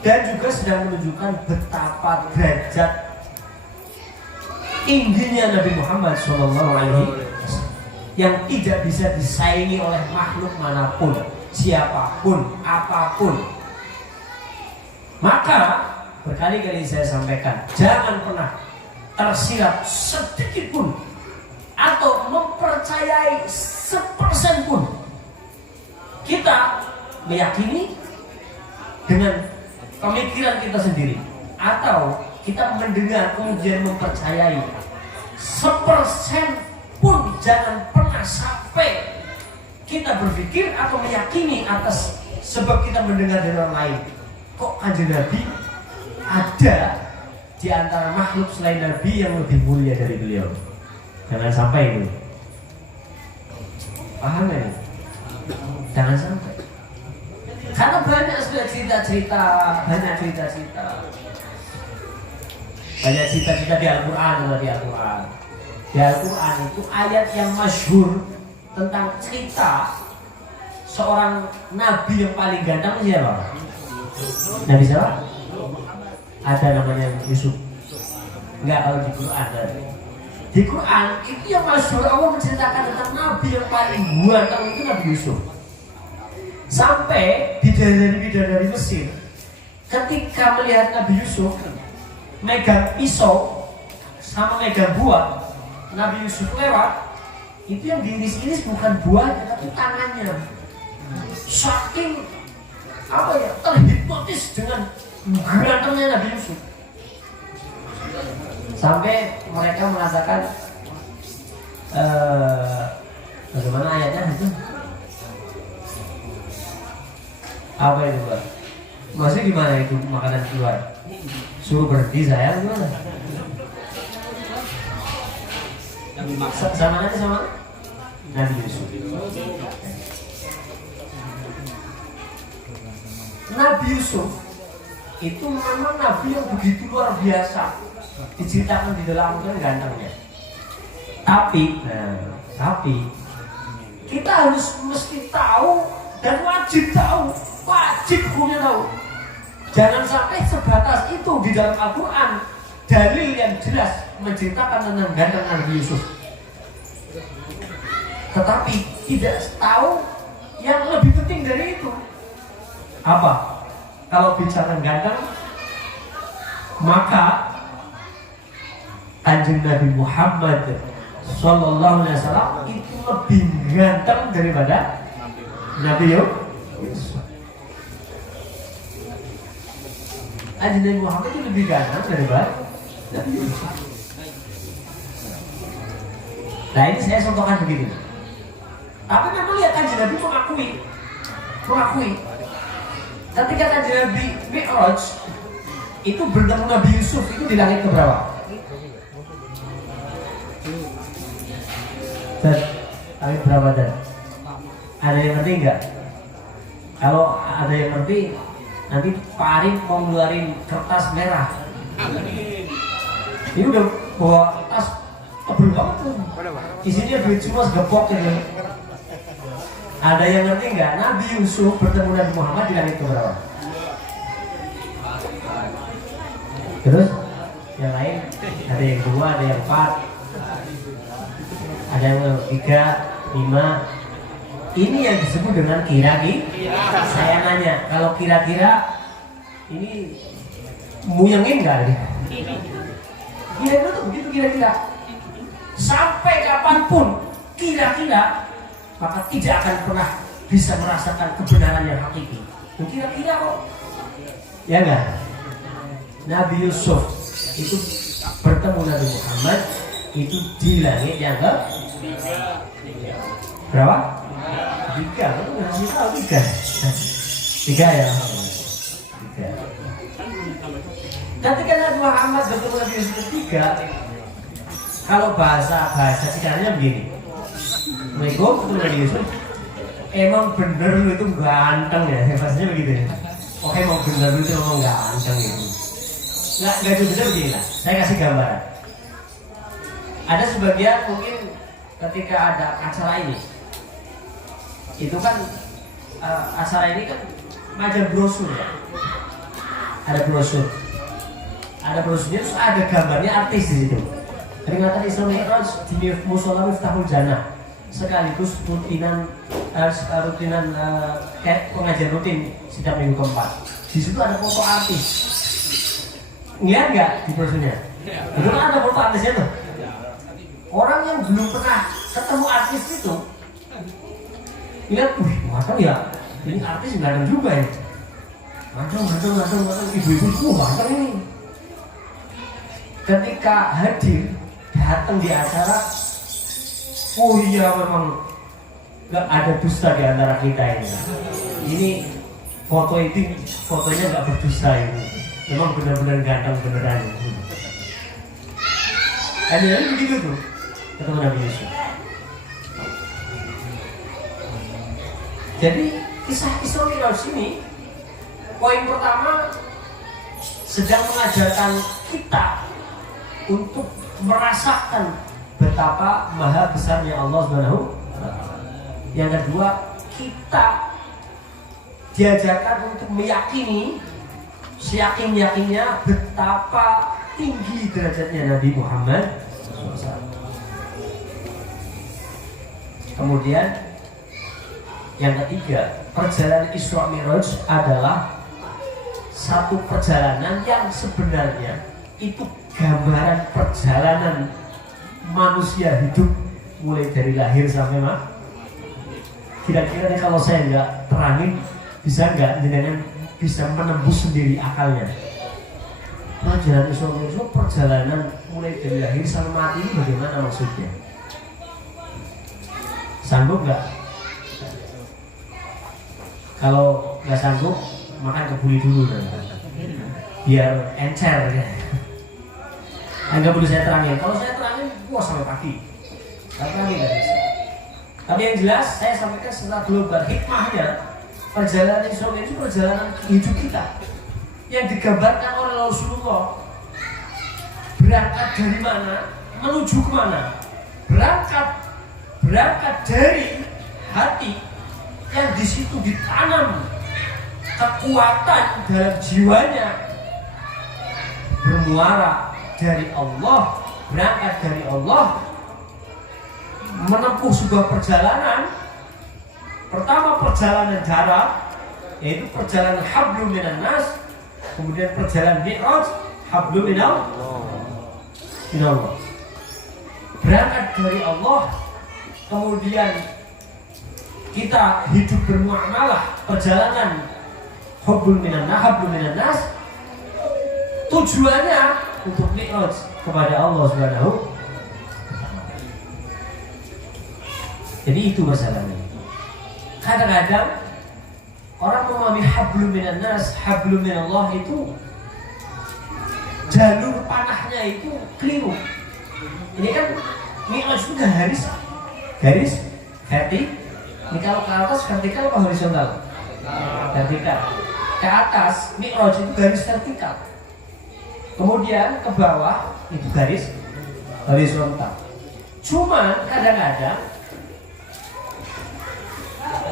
dan juga sedang menunjukkan betapa derajat tingginya Nabi Muhammad SAW yang tidak bisa disaingi oleh makhluk manapun, siapapun, apapun. Maka berkali-kali saya sampaikan, jangan pernah tersirat sedikit pun atau mempercayai 1% pun kita meyakini dengan pemikiran kita sendiri, atau kita mendengar kemudian mempercayai 1% pun jangan pernah sampai kita berpikir atau meyakini atas sebab kita mendengar dari orang lain. Kok Kanjeng Nabi ada di antara makhluk selain Nabi yang lebih mulia dari beliau? Jangan sampai itu. Paham ya? Jangan sampai. Karena banyak sudah cerita-cerita, banyak cerita-cerita di Al-Quran atau di Al-Quran. Di Al-Quran itu ayat yang masyhur tentang cerita seorang nabi yang paling ganteng siapa? Nabi siapa? Ada namanya Yusuf. Enggak, kalau di Quran ada. Di Quran itu yang masyhur, Allah menceritakan tentang nabi yang paling ganteng itu Nabi Yusuf. Sampai bidadari Mesir ketika melihat Nabi Yusuf megang pisau sama megang buah, Nabi Yusuf lewat, itu yang diiris-iris bukan buahnya tapi tangannya. Saking terhipnotis dengan gantengnya Nabi Yusuf, sampai mereka mengatakan bagaimana ayatnya itu? Apa itu Pak? Maksudnya gimana itu makanan keluar? Suruh berhenti saya gimana? Sama nanti sama Nabi Yusuf. Nabi Yusuf itu memang nabi yang begitu luar biasa, diceritakan di dalam Al-Quran gantengnya. Tapi kita harus mesti tahu dan wajib hukumnya tahu. Jangan sampai sebatas itu di dalam Al-Quran dalil yang jelas menceritakan tentang ganteng Nabi Yusuf, tetapi tidak tahu yang lebih penting dari itu. Apa? Kalau bicara ganteng, maka Kanjeng Nabi Muhammad Sallallahu Alaihi Wasallam itu lebih ganteng daripada Nabi Yusuf. Kanjeng Nabi Muhammad itu lebih ganteng daripada Nabi Yusuf. Nah ini saya contohkan begini. Tapi memang lihat Kanjeng Nabi mengakui ketika Kanjeng Nabi Mi'raj itu bertemu Nabi Yusuf itu di langit keberapa? Dan langit berapa dan? Ada yang ngerti enggak? Kalau ada yang ngerti, nanti Pak Arif mau ngeluarin kertas merah. Ini udah bawa kertas Tebel banget tuh. Kenapa? Isinya duit cuma segepok gitu. Ada yang ngerti nggak? Nabi Yusuf bertemu Nabi Muhammad di langit keberapa? Terus yang lain ada yang 2, ada yang 4, ada yang 3, 5. Ini yang disebut dengan kira-kira. Saya nanya, kalau kira-kira ini muyengin nggak nih? Kira-kira tuh begitu kira-kira. Sampai kapanpun kira-kira, maka tidak akan pernah bisa merasakan kebenaran yang hakiki. Kira-kira kok, ya enggak? Nabi Yusuf itu bertemu Nabi Muhammad itu di langit yang ke berapa? 3, kamu ngasih tahu 3. 3 ya. 3. Ketika Nabi Muhammad bertemu Nabi Yusuf ketiga, kalau bahasa sekitarnya begini. Assalamualaikum, ketemu Nabi Yusuf. Emang bener lu itu ganteng ya, bahasanya begitu ya. Oh emang bener lu itu emang ganteng gitu. Nggak bener begini lah. Saya kasih gambaran. Ada sebagian mungkin ketika ada acara ini, itu kan acara ini kan macam brosur ya. Ada brosur. Ada brosurnya, terus ada gambarnya artis di situ. Peringatan Isra Mi'raj di Mushola Miftahul Jannah, sekaligus rutinan kayak pengajian rutin setiap minggu keempat. Di situ ada foto artis. Lihat nggak di brosurnya? Itu kan ada foto artisnya tuh. Orang yang belum pernah ketemu artis itu, lihat, mantap ya. Ini artis ganteng juga ya. Mantap, ibu-ibu mantap ini. Ketika hadir datang di acara, oh iya memang nggak ada dusta di antara kita ini. Ini fotonya nggak berdusta ini. Memang benar-benar ganteng beneran. Akhirnya begitu tuh ketemu Nabi Yusuf. Jadi kisah Isra Mi'raj ini poin pertama sedang mengajarkan kita untuk merasakan betapa maha besarnya Allah Subhanahu. Yang kedua, kita diajarkan untuk meyakini seyakin-yakinnya betapa tinggi derajatnya Nabi Muhammad SAW. Kemudian yang ketiga, perjalanan Isra Mi'raj adalah satu perjalanan yang sebenarnya itu gambaran perjalanan manusia hidup mulai dari lahir sampai mati. Kira-kira nih kalau saya nggak terangin, bisa nggak jenengan bisa menembus sendiri akalnya? Perjalanan Isra Mi'raj itu perjalanan mulai dari lahir sampai mati ini bagaimana maksudnya? Sanggup nggak? Kalau nggak sanggup, makan kebuli dulu biar encer ya. Enggak perlu saya terangin. Kalau saya terangin, puas sampai pagi. Tapi nggak bisa. Tapi yang jelas saya sampaikan secara global hikmahnya. Perjalanan Isra Mi'raj itu perjalanan hidup kita yang digambarkan oleh Rasulullah. Berangkat dari mana, menuju kemana? Berangkat dari hati yang di situ ditanam kekuatan dalam jiwanya, bermuara dari Allah, berangkat dari Allah, menempuh sebuah perjalanan. Pertama perjalanan darat, yaitu perjalanan hablum minan nas, kemudian perjalanan mi'raj, hablum minallah. Berangkat dari Allah, kemudian kita hidup bermuamalah, perjalanan hablum minan nas, tujuannya untuk mi'raj kepada Allah Subhanahu. Jadi itu masalahnya. Kadang-kadang orang memahami hablum minan nas, hablum minallah itu jalur panahnya itu keliru. Ini kan mi'raj itu garis vertikal. Ini kalau ke atas vertikal atau horizontal? Vertikal. Ke atas mi'raj itu garis vertikal. Kemudian ke bawah itu garis horizontal. Cuman kadang-kadang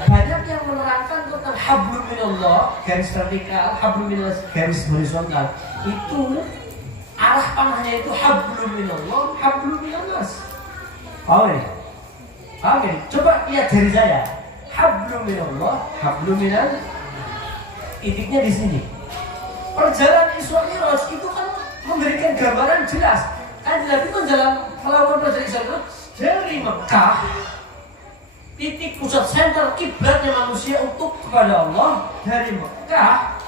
banyak yang menerangkan tentang hablum minallah, garis vertikal, hablum minallah, garis horizontal. Itu arah panahnya itu hablum minallah, hablum minannas. Paham ya? Paham ya? Coba lihat dari saya. Hablum minallah, hablum minannas. Titiknya di sini. Perjalanan Isra Mi'raj itu kan memberikan gambaran jelas. Kan Nabi kan dalam melakukan perjalanan Isra Mi'raj dari Mekah, titik pusat sentral kiblatnya manusia untuk kepada Allah, dari Mekah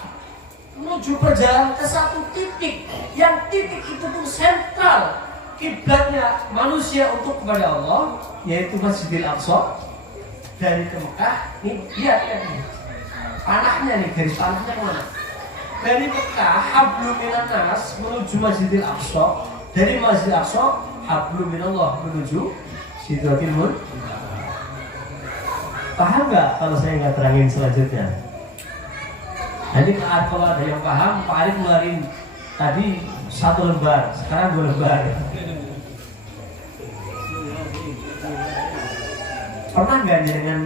menuju perjalanan ke satu titik, yang titik itu pun sentral kiblatnya manusia untuk kepada Allah, yaitu Masjidil Aqsa. Dari ke Mekah, nih lihat nih panahnya nih, garis panahnya kemana? Dari Mekah, hablum minannas menuju Masjidil Aqsa. Dari Masjidil Aqsa, hablum minallah menuju Sidratil Muntaha. Paham nggak kalau saya nggak terangin selanjutnya? Nanti kalau ada yang paham, Pak Arif ngeluarin tadi 1 lembar, sekarang 2 lembar. Pernah nggak dengan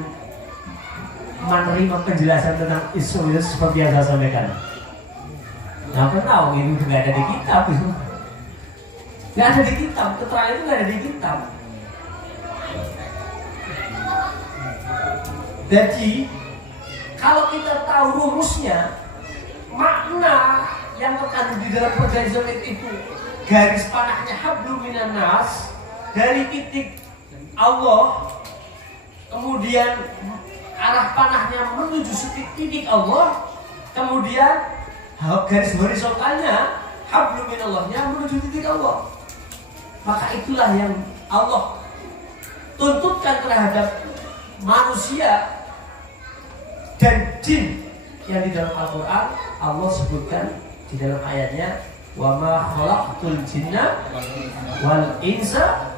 menerima penjelasan tentang isu itu seperti yang saya sampaikan? Nah, pernah, itu nggak ada di kitab itu. Nggak ada di kitab, keterangan itu nggak ada di kitab. Jadi, kalau kita tahu rumusnya, makna yang terkandung di dalam perjanjian itu, garis panahnya hablum minannas dari titik Allah, kemudian arah panahnya menuju titik Allah, kemudian garis horizontalnya hablum minallahnya menuju titik Allah. Maka itulah yang Allah tuntutkan terhadap manusia dan jin, yang di dalam Al-Quran Allah sebutkan di dalam ayatnya, wa ma khalaqtul jinna wal insa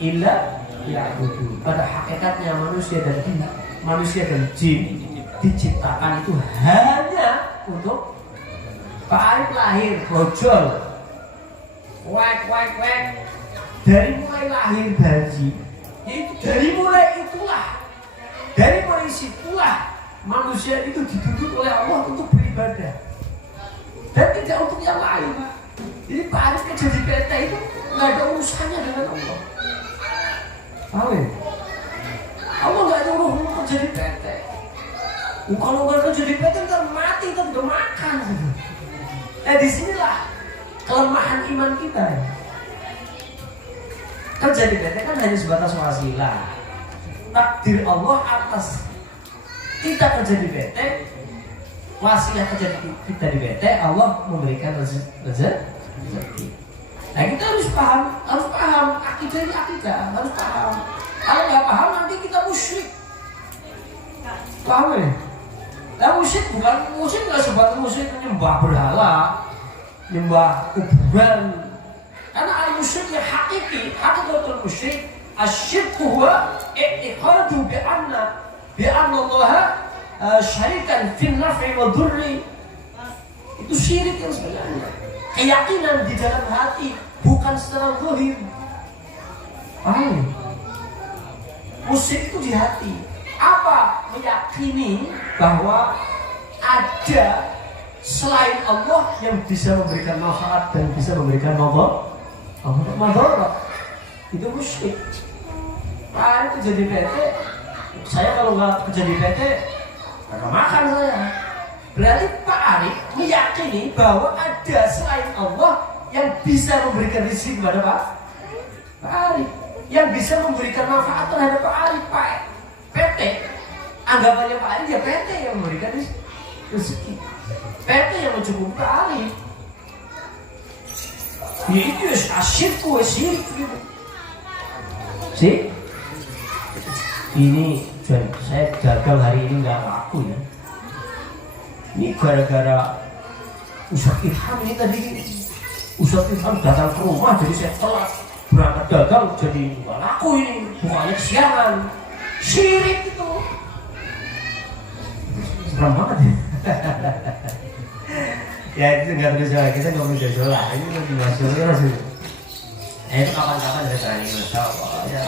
illa liya'budun. Pada hakikatnya manusia dan jin diciptakan itu hanya untuk Pak Arif lahir brojol, wek. Dari mulai lahir bayi, yaitu dari mulai situlah manusia itu dituntut oleh Allah untuk beribadah dan tidak untuk yang lain. Jadi Pak Arif kerja di PT itu nggak ada urusannya dengan Allah. Paham ya? Allah nggak nyuruh kerja di PT. Kalau nggak kerja di PT ntar mati, ntar udah makan. Nah disinilah kelemahan iman kita. Kerja di PT kan hanya sebatas wasilah. Takdir Allah atas kita kerja di PT, wasilah kerja kita di PT, Allah memberikan rezeki. Nah kita harus paham akidah ini akidah, harus paham. Kalau nggak paham nanti kita musyrik. Paham ya? Nah musyrik nggak sebatas musyrik menyembah berhala, menyembah kuburan. Karena al-musyrik yang hakikatul musyrik, asyirku huwa i'tiqadu bi'anna Allah syarikan fin naf'i wa dhurri. Itu syirik yang sebenarnya. Keyakinan di dalam hati, bukan secara zahir. Paham? Musyrik itu di hati. Apa? Meyakini bahwa ada selain Allah yang bisa memberikan manfaat dan bisa memberikan madarat. Itu musyrik. Pak itu jadi PT, saya kalau nggak kerja di PT, nggak makan saya. Berarti Pak Arif meyakini bahwa ada selain Allah yang bisa memberikan rezeki kepada Pak Arif, yang bisa memberikan manfaat terhadap Pak Arif. PT, anggapannya Pak Arif ya PT yang memberikan rezeki, PT yang mencukupi Pak Arif. Ya itu asyirku syirik gitu. Sih, ini saya dagang hari ini nggak laku ya. Ini gara-gara Ustadz Ilham ini tadi. Ustadz Ilham datang ke rumah jadi saya telat berangkat dagang, jadi nggak laku ini. Bukannya kesiangan, syirik itu. Serem banget ya. Ya itu nggak terus, kita nggak bisa sholat. Ini masih masuk. Itu kapan-kapan ada berani, Masya Allah ya.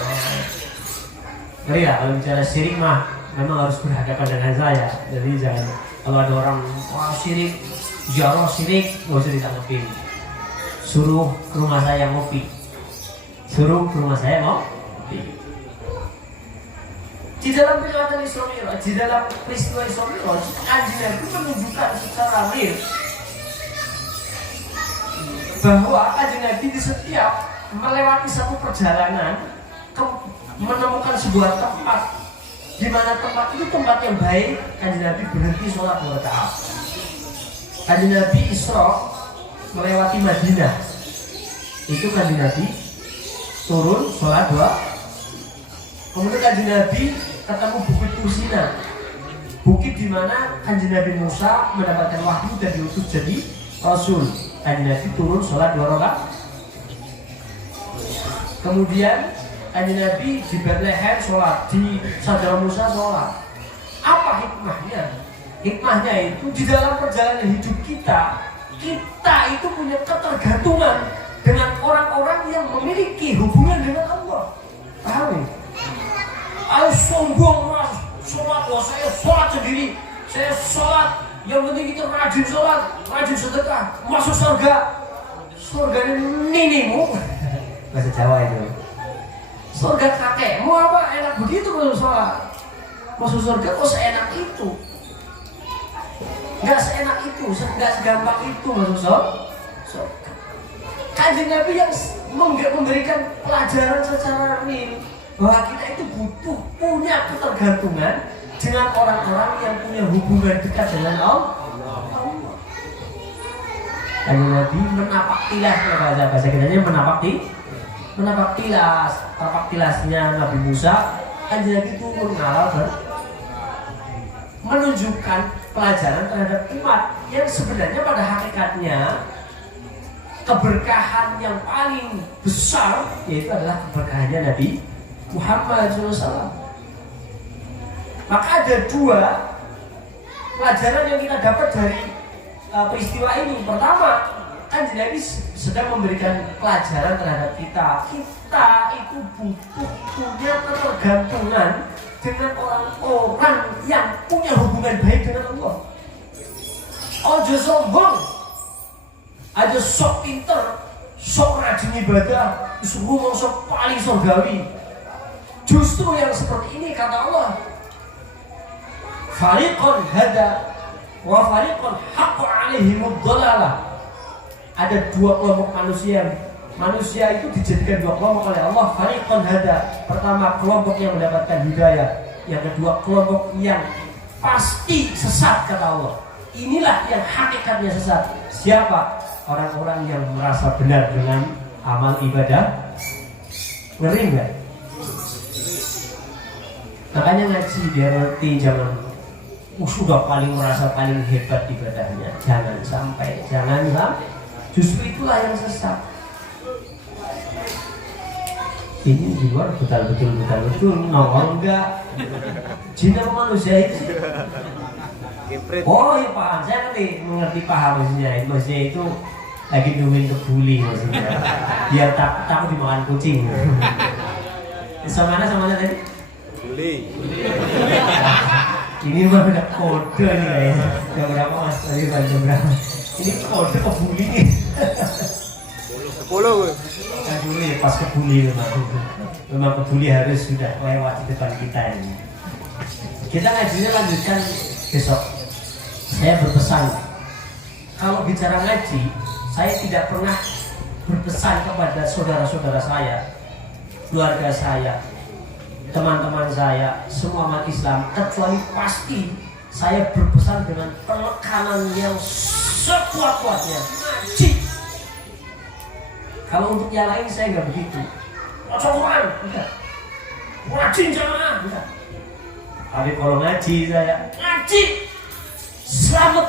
Ngeri lah kalau bicara syirik mah memang harus berhadapan dengan saya. Jadi jangan kalau ada orang wah syirik, ziarah syirik, nggak usah ditanggepin. Suruh ke rumah saya ngopi. Suruh ke rumah saya ngopi. Di dalam peringatan Isra Mi'raj, di dalam peristiwa Isra Mi'raj, Kanjeng Nabi menunjukkan secara real bahwa Kanjeng Nabi di setiap melewati satu perjalanan menemukan sebuah tempat di mana tempat itu tempat yang baik, Kanjeng Nabi berhenti sholat 2 rakaat. Kanjeng Nabi Isra melewati Madinah, itu Kanjeng Nabi turun sholat 2. Kemudian Kanjeng Nabi ketemu Bukit Tursina, bukit di mana Kanjeng Nabi Musa mendapatkan wahyu dan diutus jadi Rasul. Kanjeng Nabi turun sholat 2 rakaat. Kemudian Kanjeng Nabi di Bethlehem sholat, di Saudara Musa sholat. Apa hikmahnya? Hikmahnya itu di dalam perjalanan hidup kita itu punya ketergantungan dengan orang-orang yang memiliki hubungan dengan Allah. Paham ya? Ayo sombong mas, sholat, wah saya sholat sendiri, saya sholat. Yang penting kita rajin sholat, rajin sedekah, masuk surga. Surga ninimu, bahasa Jawa itu. Surga kakekmu apa enak begitu kalau sholat. Masuk surga kok seenak itu. Gak seenak itu, gak segampang itu masuk surga. Kanjeng Nabi yang memberikan pelajaran secara real bahwa kita itu butuh punya ketergantungan dengan orang-orang yang punya hubungan dekat dengan Allah. Kanjeng Nabi menapak tilas, bahasa kitanya menapak tilas, tapak tilasnya Nabi Musa. Kanjeng Nabi turun ngalah menunjukkan pelajaran terhadap umat yang sebenarnya pada hakikatnya keberkahan yang paling besar yaitu adalah keberkahannya Nabi Muhammad SAW. Maka ada 2 pelajaran yang kita dapat dari peristiwa ini. Pertama, Kanjeng Nabi sedang memberikan pelajaran terhadap kita. Kita itu butuh punya ketergantungan dengan orang-orang yang punya hubungan baik dengan Allah. Ojo sombong, aja sok pinter, sok rajin ibadah, semua sok paling surgawi. Justru yang seperti ini kata Allah, fariqon hada wa fariqon haqqa alaihimud dhalalah. Ada 2 kelompok manusia itu dijadikan 2 kelompok oleh Allah. Fariqon hada, pertama kelompok yang mendapatkan hidayah, yang kedua kelompok yang pasti sesat kata Allah. Inilah yang hakikatnya sesat. Siapa? Orang-orang yang merasa benar dengan amal ibadah. Ngeri enggak? Makanya ngaji biar ngerti, jangan sudah merasa paling hebat ibadahnya. Jangan sampai. Justru itulah yang sesat. Ini di luar betul nongol enggak? Jin apa manusia itu? Oh ya paham, saya mengerti paham maksudnya itu lagi nungguin kebuli maksudnya. Biar takut dimakan kucing. Sama mana tadi? Buli. Ini mah udah kode nih kayaknya. Jam berapa mas? Tadi jam berapa? Ini kode kebuli nih. 10 gue. Nah dulu ya pas kebuli memang kebuli harus sudah lewat di depan kita ini. Kita ngajinya lanjutkan besok. Saya berpesan, kalau bicara ngaji, saya tidak pernah berpesan kepada saudara-saudara saya, keluarga saya, teman-teman saya, semua umat Islam, kecuali pasti saya berpesan dengan penekanan yang sekuat-kuatnya, ngaji. Kalau untuk yang lain saya nggak begitu. Baca Quran, enggak. Rajin jamaah, enggak. Tapi kalau ngaji saya, ngaji selamat.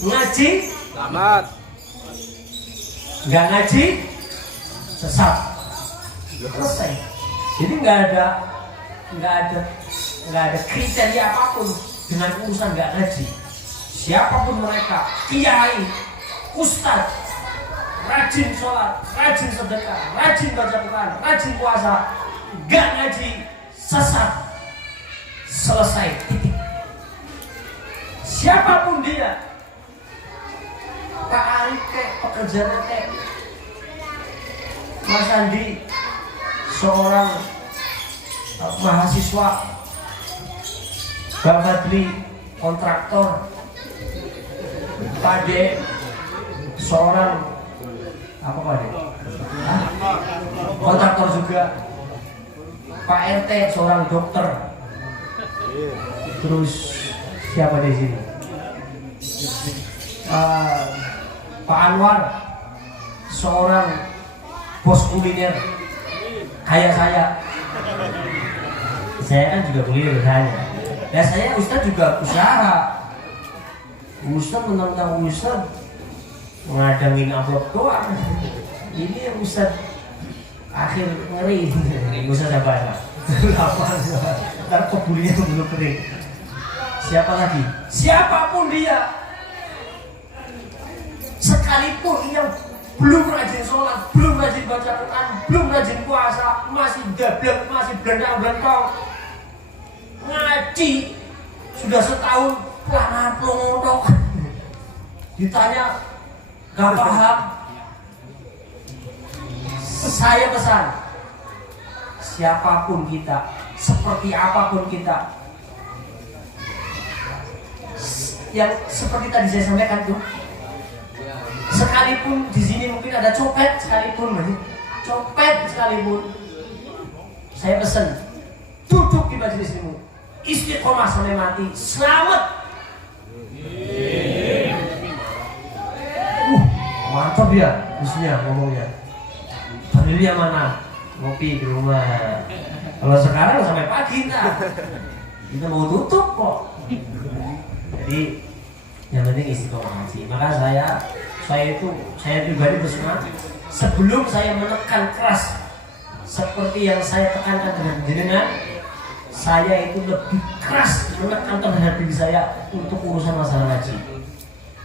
Ngaji selamat. Nggak ngaji sesat. Selesai. Jadi nggak ada kriteria apapun dengan urusan nggak ngaji. Siapapun mereka, kiai, ustadz, rajin sholat, rajin sedekah, rajin baca Quran, rajin puasa, gak ngaji, sesat, selesai, titik. Siapapun dia, Pak Arif kayak pekerjaannya kayak Mas Andi, seorang mahasiswa, Bang Fadli, kontraktor, Pak De, seorang apa Pak De? Kontraktor juga, Pak RT, seorang dokter. Terus siapa di sini? Pak Anwar, seorang bos kuliner kayak saya. Saya kan juga kuliner bertanya. Ya saya Ustaz juga usaha. Ustaz menentang Ustaz ngadangin amplop doang. Ini yang Ustaz akhir ngeri. Ustaz apa? Ntar kebulinya belum kering. Siapa lagi? Siapapun dia, sekalipun yang belum rajin sholat, belum rajin baca Quran, belum rajin puasa, masih dablek, masih belentang-belentong, ngaji sudah setahun pelana pelongotok, ditanya gak paham. Saya pesan, siapapun kita, seperti apapun kita, yang seperti tadi saya sampaikan tuh, sekalipun di sini mungkin ada copet sekalipun, saya pesan duduk di majelis ilmu, istiqomah sampai mati, selamat. Mantap ya, isinya ngomongnya. Dalilnya mana? Ngopi di rumah. Kalau sekarang sampai pagi kita mau tutup kok. Jadi yang penting istiqomah ngaji. Maka saya pribadi bersemangat. Sebelum saya menekan keras seperti yang saya tekankan dengan jenengan, saya itu lebih keras menekan terhadap diri saya untuk urusan masalah ngaji.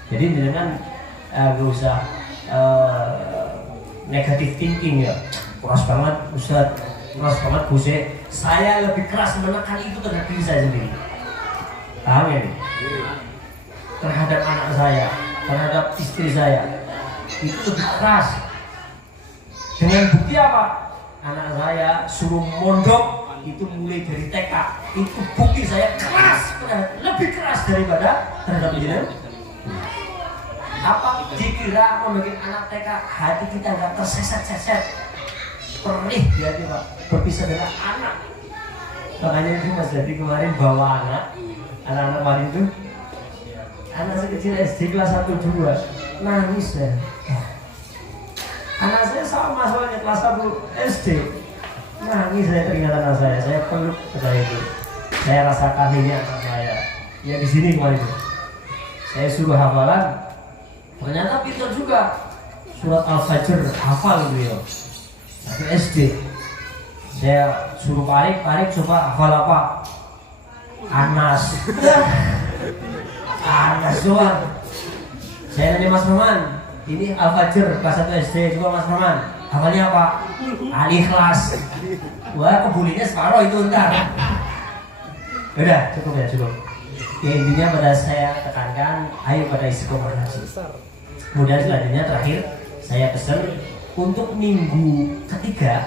Jadi jenengan gak usah negatif thinking ya. Keras banget Ustaz, keras banget Buse. Saya lebih keras menekan itu terhadap diri saya sendiri. Paham ya? Terhadap anak saya, terhadap istri saya, itu lebih keras. Dengan bukti apa? Anak saya suruh mondok itu mulai dari TK. Itu bukti saya keras, lebih keras daripada terhadap jenengan. Apa dikira membuat anak TK hati kita nggak terseset-seset, perih di hati Pak, berpisah dengan anak. Makanya itu Mas Jadi kemarin bawa anak-anak kemarin itu, anak sekecil SD kelas 1-2 nangis ya. Anak saya sama soalnya kelas 1 SD nangis, saya teringat anak saya peluk saya itu, saya rasa kasihnya anak saya. Ya di sini kemarin itu, saya suruh hafalan, ternyata pintar juga, surat Al-Fajr hafal beliau, 1 SD. Saya suruh Parik coba hafal apa? Anas. Anas doang. Saya nanya Mas Roman, ini Al-Fajr kelas 1 SD, coba Mas Roman hafalnya apa? Al-Ikhlas. Wah, kebulinya separuh itu entar. Udah, cukup. Ya intinya pada saya tekankan, ayo pada istiqomah ngaji. Kemudian selanjutnya terakhir saya pesan untuk minggu ketiga,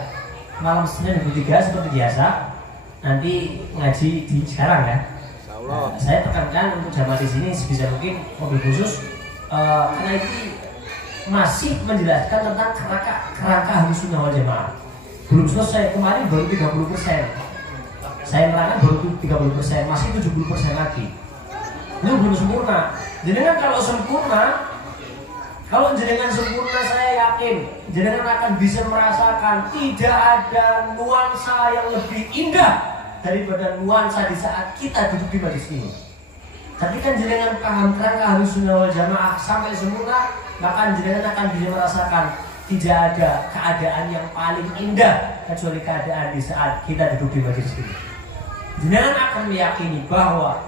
malam Senin minggu ketiga seperti biasa, nanti ngaji di sekarang ya. Saya tekankan untuk jamaah di sini sebisa mungkin mobil khusus, karena ini masih menjelaskan tentang kerangka Ahlus Sunnah wal Jamaah. Belum selesai, kemarin baru 30%. Saya nerangkan baru 30%, masih 70% lagi. Itu belum sempurna. Jenengan kalau sempurna, saya yakin jenengan akan bisa merasakan tidak ada nuansa yang lebih indah daripada nuansa di saat kita duduk di majelis ini. Tapi kan jenengan paham kerangka Ahlus Sunnah wal Jamaah sampai sempurna, maka jenengan akan bisa merasakan tidak ada keadaan yang paling indah kecuali keadaan di saat kita duduk di majelis ini. Jenengan akan meyakini bahwa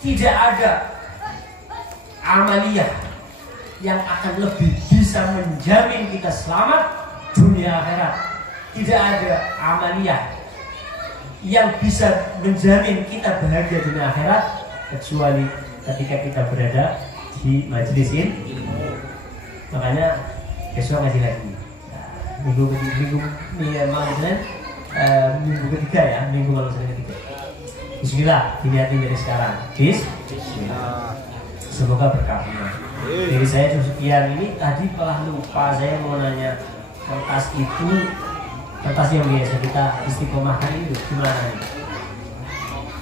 tidak ada amaliyah yang akan lebih bisa bisa menjamin kita selamat dunia akhirat. Tidak ada amaliyah yang bisa menjamin kita bahagia dunia akhirat kecuali ketika kita berada di majelis ini. Makanya besok ngaji lagi. Minggu ketiga ya, minggu malam Senin ketiga. Bismillah, diniatin dari sekarang. Bismillah. Semoga berkah. Jadi saya sekian ini tadi telah lupa saya mau nanya kertas itu, kertas yang biasa kita istiqomah hari itu gimana nih?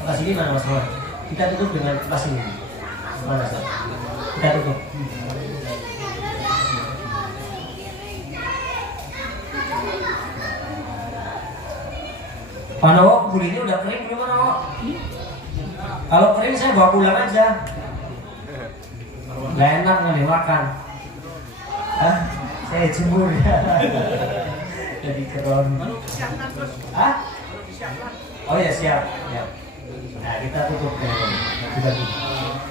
Kertas ini mana Mas Bro? Kita tutup dengan kertas ini. Mana Mas? Kita tutup. Pano, bulinya udah kering belum Pano? Kalau kering saya bawa pulang aja. Gak enak nggak makan. Hah? Saya jemur ya. Jadi keron. Hah? Oh ya siap. Ya. Nah kita tutup. Kita tutup.